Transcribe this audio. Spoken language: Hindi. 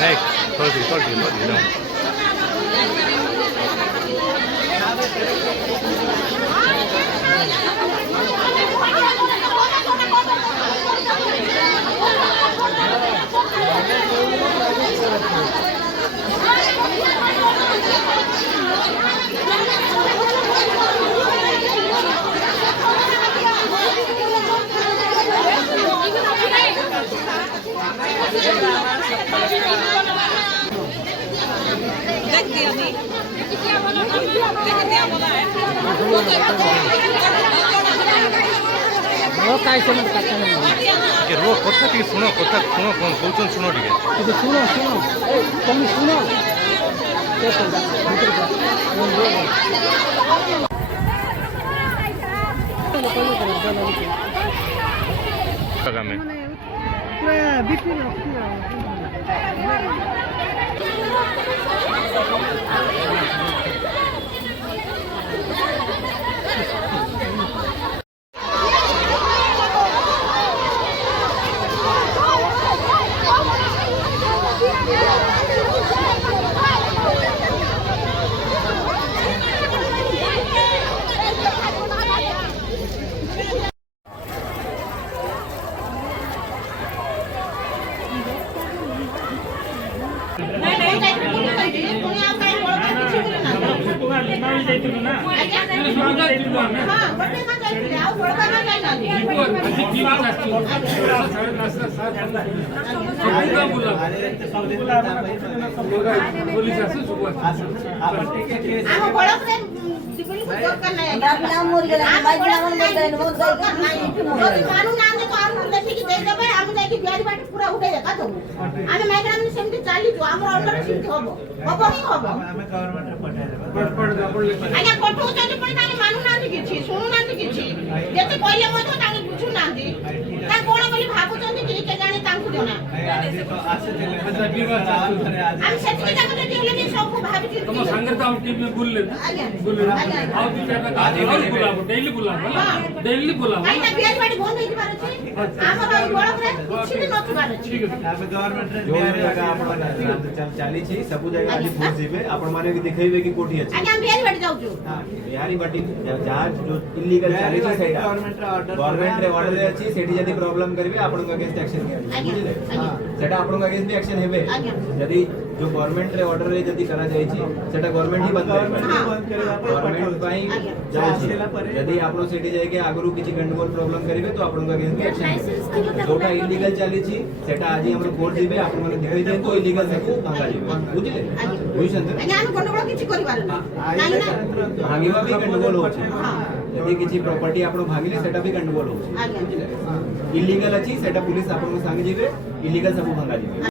Hey, told you, no. କଥା ଟିକେ ଶୁଣ କଣ କହୁଛନ୍ତି ଶୁଣ ଟିକେ ଶୁଣ ତମେ ଶୁଣ ଆମେ चली सब जगह आज फोर्स जीवे आपण माने भी दिखेबे कि कोठी अछि आगे हम बिहारी बाटी जाउ छु बिहारी बाटी जहां जो इलीगल चली छै सेटा गवर्नमेंट रे ऑर्डर रे अछि सेठी जदी प्रॉब्लम करबे आपण के अगेंस्ट एक्शन बुझले सेटा आपण के अगेंस्ट भी एक्शन हेबे यदि जो गवर्नमेंट रे ऑर्डर रे जदी करा जाय छी सेटा गवर्नमेंट ही बंद करे गवर्नमेंट पाई जाय छी यदि आपण सेठी जाय के आगरु किछि गंडगोल प्रॉब्लम करबे तो आपण के अगेंस्ट भी एक्शन जोटा इलीगल चली छी सेटा आज हम कोर्ट जीवे आपण माने दिखाई दे तो इलीगल से भागा जीवे बुझले बुझछन आगे हम गंडगोल किछि करि पारना भागिबा भी गंडगोल हो छी यदि किछि प्रॉपर्टी आपण भागिले सेटा भी गंडगोल हो छी इलीगल अछि सेटा पुलिस आपण को संग जीवे इलीगल सब भागा जीवे।